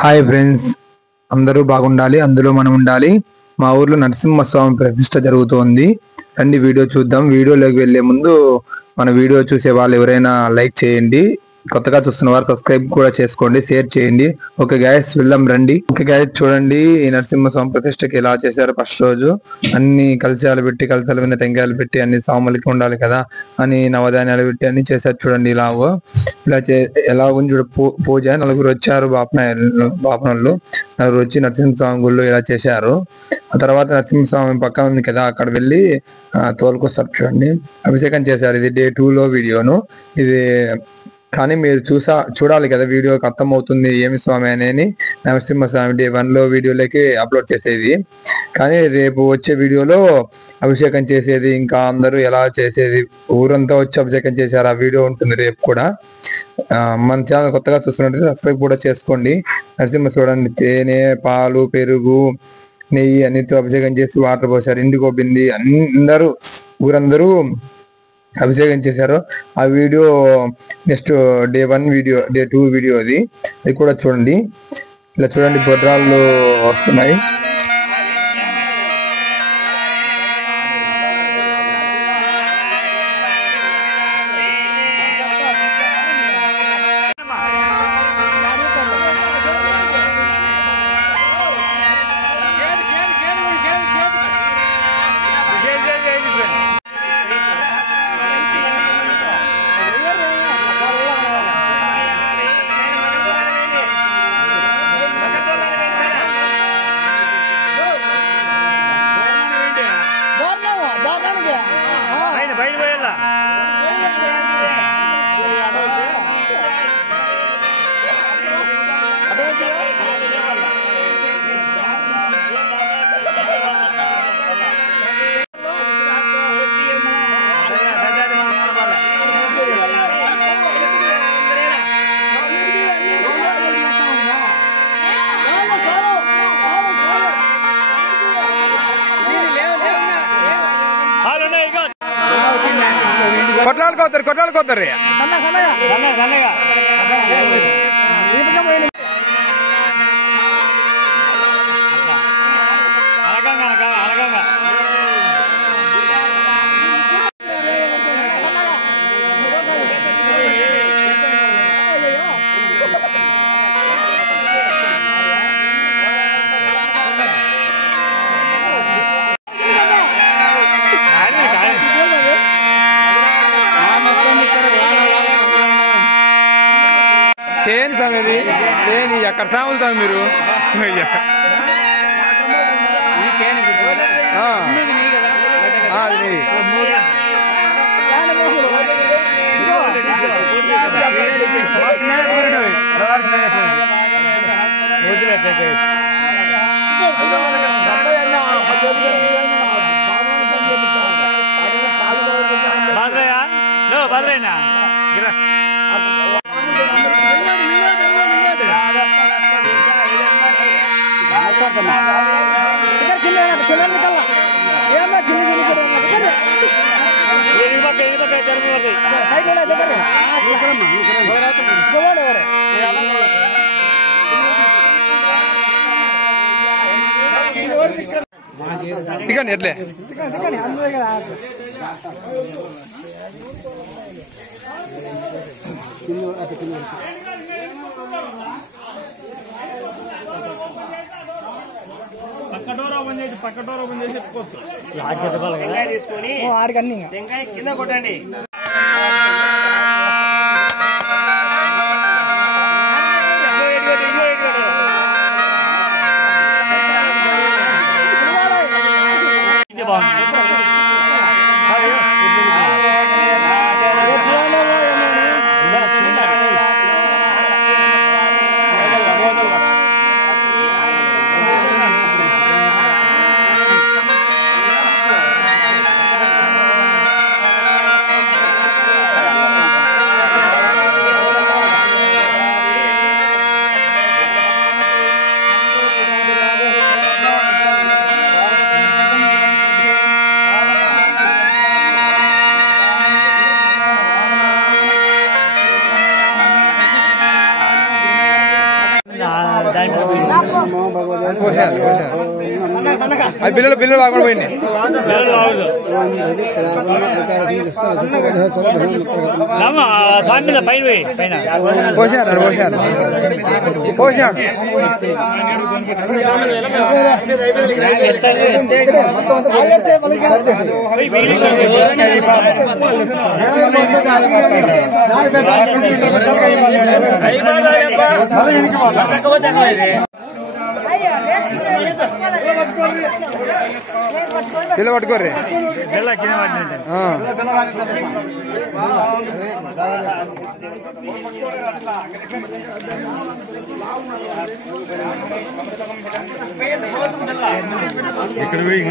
Hi friends, అందరూ బాగుండాలి, అందులో మనం ఉండాలి. మా ఊర్లో నరసింహస్వామి ప్రతిష్ట జరుగుతోంది. రండి వీడియో చూద్దాం. వీడియోలోకి వెళ్లే ముందు మన వీడియో చూసే వాళ్ళు ఎవరైనా లైక్ చేయండి, కొత్తగా చూస్తున్న వారు సబ్స్క్రైబ్ కూడా చేసుకోండి, షేర్ చేయండి. ఓకే గైస్, వెళ్దాం రండి. ఓకే గైస్, చూడండి ఈ నరసింహస్వామి ప్రతిష్టకి ఎలా చేశారు. ఫస్ట్ రోజు అన్ని కలశాలు పెట్టి, కలశాల మీద టెంకాయలు పెట్టి, అన్ని సాములకి ఉండాలి కదా అని నవధాన్యాలు పెట్టి అన్ని చేశారు. చూడండి ఇలాగో ఇలా ఎలా ఉంది చూడ. పూజ నలుగురు వచ్చారు, బాపనోళ్ళు నలుగురు వచ్చి నరసింహస్వామి గుళ్ళు ఇలా చేశారు. ఆ తర్వాత నరసింహస్వామి పక్కన ఉంది కదా, అక్కడ వెళ్ళి తోలుకొస్తారు. చూడండి అభిషేకం చేశారు. ఇది డే 2 వీడియోను ఇది. కానీ మీరు చూడాలి కదా, వీడియోకి అర్థమవుతుంది ఏమి స్వామి అనేది. నరసింహస్వామి డే 1 వీడియోలోకి అప్లోడ్ చేసేది, కానీ రేపు వచ్చే వీడియోలో అభిషేకం చేసేది, ఇంకా అందరూ ఎలా చేసేది, ఊరంతా వచ్చి అభిషేకం చేశారు, ఆ వీడియో ఉంటుంది రేపు కూడా. మన ఛానల్ కొత్తగా చూస్తున్నట్టు సబ్స్క్రైబ్ కూడా చేసుకోండి. నరసింహ చూడండి, తేనె, పాలు, పెరుగు, నెయ్యి అన్నిటితో అభిషేకం చేసి వాటర్ పోసారు. ఇంటికో బింది ఊరందరూ అభిషేకం చేశారు. ఆ video next day 1 video, day 2 video అది కూడా చూడండి. ఇలా చూడండి, బొడ్రాళ్ళు వస్తున్నాయి. కొట్లాడుకోతారు తేని సంగతి. తేని ఎక్కడ సాములు సాగు మీరు. భద్రేనా దిగండి ఎట్లే. పక్క డోర్ ఓపెన్ చేసి చెప్పుకోవచ్చు. తీసుకొని కింద కొట్టండి. అది పిల్లలు బాగా పోయింది పిల్ల పట్టుకోర్రీ ఇక్కడ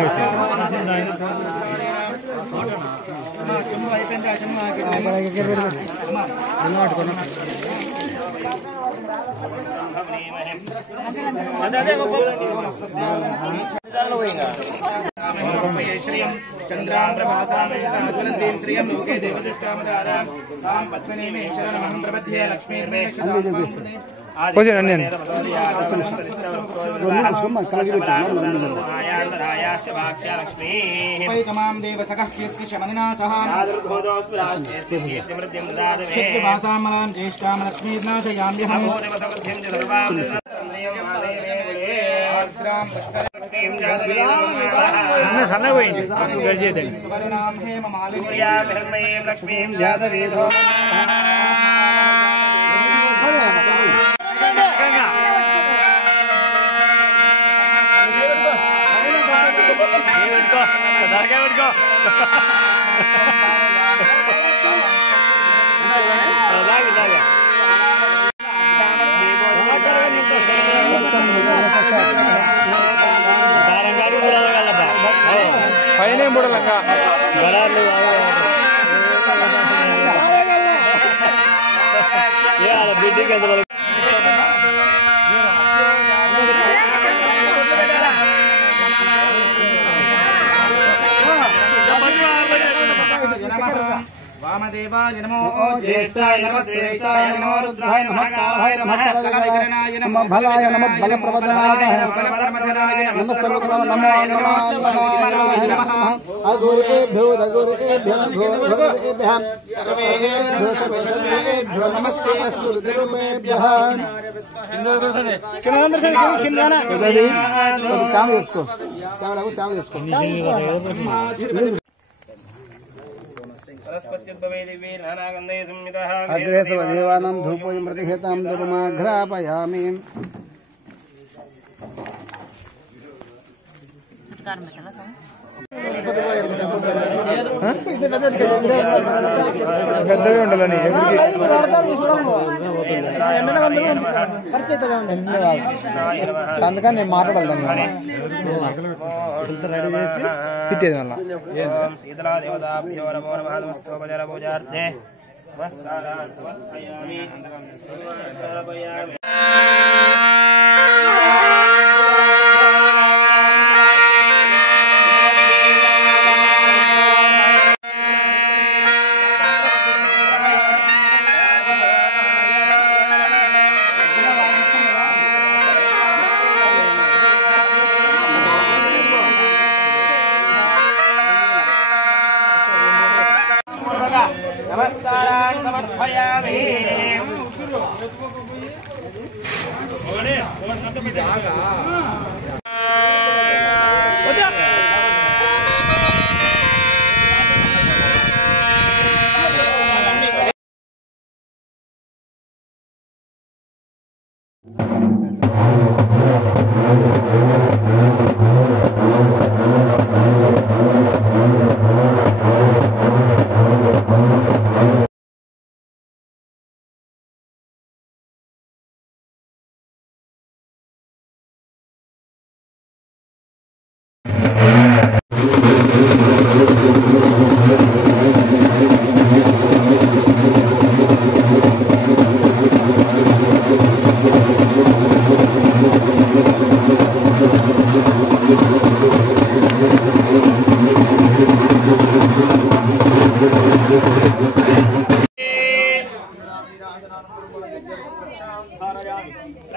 పైన మూడలంగా బిడ్డకి ఎంత वामदेवाय नमो ज्येष्ठाय नमः श्रेष्ठाय नमो रुद्राय नमः कालाय नमः सकलविघ्नाय नमः भलाय नमः बलप्रवदनाय नमः सर्वगुणाय नमः अगुरुभ्यो घोरगुरुभ्यः सर्वेभ्यो नमस्ते अस्तु रुद्ररूपेभ्यः काम చేసుకో अग्रेसव देवानां धूपोऽयं प्रतिहतां जपमाघ्रापयामि పెద్దగా ఉండాలని అందుకని నేను మాట్లాడాలి తిట్టేది వల్ల नमस्कारान् समर्पयामि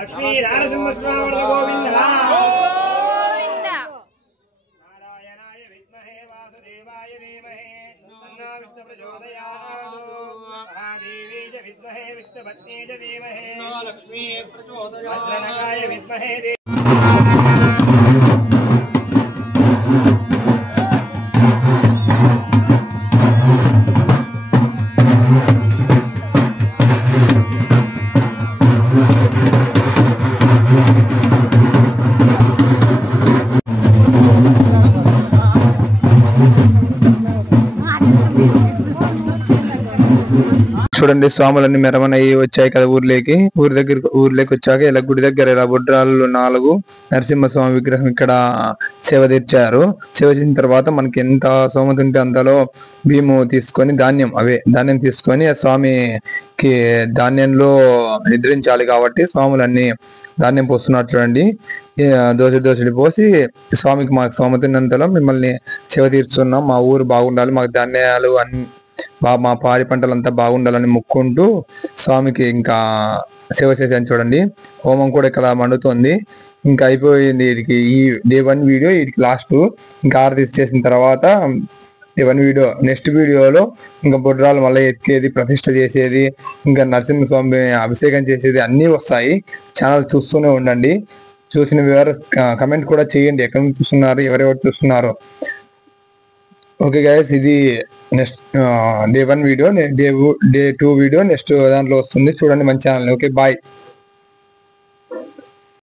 लक्ष्मी नारसिंह गोविंद महादेवी च विद्महे विष्णुपत्नी च धीमहि लक्ष्मी प्रचोदयात् भद्रनगाय विद्महे చూడండి స్వాములన్నీ మెరవనయ్యి వచ్చాయి కదా ఊర్లోకి వచ్చాక ఇలా గుడి దగ్గర ఇలా బొడ్రాళ్ళు 4 నరసింహస్వామి విగ్రహం ఇక్కడ సేవ తీర్చారు. సేవ చేసిన తర్వాత మనకి ఎంత సోమత ఉంటే అంతలో బియ్యము తీసుకొని ధాన్యం తీసుకొని ఆ స్వామికి ధాన్యంలో నిద్రించాలి కాబట్టి స్వాములన్నీ ధాన్యం పోస్తున్నారు. చూడండి దోషుడు పోసి స్వామికి మాకు సోమత ఉన్నంతలో మిమ్మల్ని సేవ తీర్చున్నాం, మా ఊరు బాగుండాలి, మాకు ధాన్యాలు అన్ని మా పాడి పంటలంతా బాగుండాలని మొక్కుంటూ స్వామికి ఇంకా సేవ చేశాను. చూడండి హోమం కూడా ఇక్కడ మండుతోంది. ఇంకా అయిపోయింది వీడికి ఈ డే 1 వీడియో, వీడికి లాస్ట్. ఇంకా ఆరతి చేసిన తర్వాత డే 1 వీడియో, నెక్స్ట్ వీడియోలో ఇంకా బొడ్రాలు మళ్ళీ ఎత్తేది, ప్రతిష్ఠ చేసేది, ఇంకా నరసింహస్వామి అభిషేకం చేసేది అన్నీ వస్తాయి. ఛానల్ చూస్తూనే ఉండండి. చూసిన వివరాలు కమెంట్ కూడా చేయండి, ఎక్కడి నుంచి చూస్తున్నారు, ఎవరెవరు చూస్తున్నారు. ఓకే గైస్, ఇది next day 1 video, day 2 video next దాంట్లో వస్తుంది. చూడండి మన ఛానల్. Okay, bye.